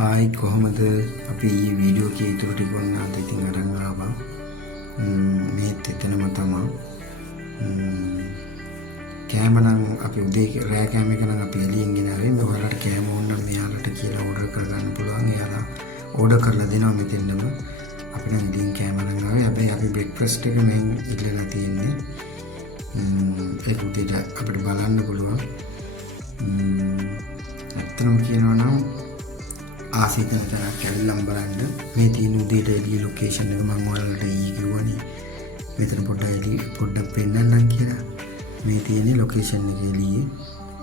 Hi කොහොමද අපි ඊයේ වීඩියෝ එකේ ඉතුරු ටික ඔන්නත් ඉතින් අරන් ආවා. මේත් එතනම තමයි. කෑම නම් අපි උදේ රෑ කෑම එක නම් අපි එළියෙන් ගෙනාවේ. ඔයාලට කෑම ඕන නම් මෙයාලට කියලා ඕඩර් කරගන්න පුළුවන්. එයාලා ඕඩර් කරලා දෙනවා මෙතෙන්දම. අපි නම් එළියෙන් කෑම නම් ආවේ. හැබැයි අපි බ්‍රෙක්ෆාස්ට් එක මෙන් ඉල්ලලා තියෙන්නේ. ඒක උදේට අපිට බලන්න පුළුවන්. ඇත්තම කියනවා නම් ආසිකන තරක් ඇවිල්ලා බලන්න මේ තියෙන උදේට එළිය ලොකේෂන් එක මම ඔයාලට ඊ කිව්වනේ මෙතන පොඩ්ඩක් පෙන්නන්නම් කියලා මේ තියෙන ලොකේෂන් එක එළියේ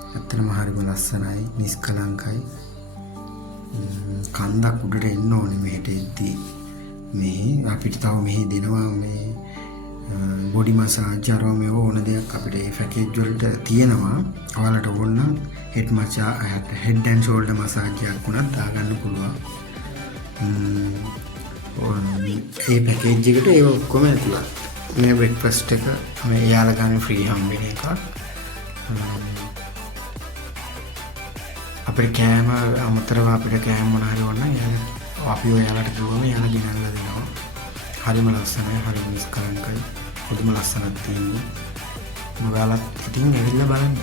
ඇත්තටම හරිම ලස්සනයි නිස්කලංකයි කන්දක් උඩට එන්න ඕනේ මෙහෙට එද්දී මේ අපිට තව මෙහි දෙනවා මේ බොඩි මසාජ් අරව මේ ඕන දෙයක් අපිට මේ පැකේජ් වලට තියෙනවා ඔයාලට ඕන නම් හෙඩ් ඇන්ඩ් ෂෝල්ඩර් මසාජ් එකක් උනත් දාගන්න පුළුවන් මේ පැකේජ් එකට ඒ ඔක්කොම ඇතුළත් මේ බ්‍රෙක්ෆාස්ට් එක මේ එයාලා ගන්න ෆ්‍රී හම්බෙන එකක් අපිට කෑම අමතරව අපිට කෑම මොන හරි ඕන නම් අපි ඔයාලට කිව්වම එයාලා ගෙනල්ලා දෙනවා හරිම ලස්සනයි හරිම නිස්කලංකයි පුදුම ලස්සනක් තියෙනවා ඔයාලත් ඉතින් ඇවිල්ලා බලන්න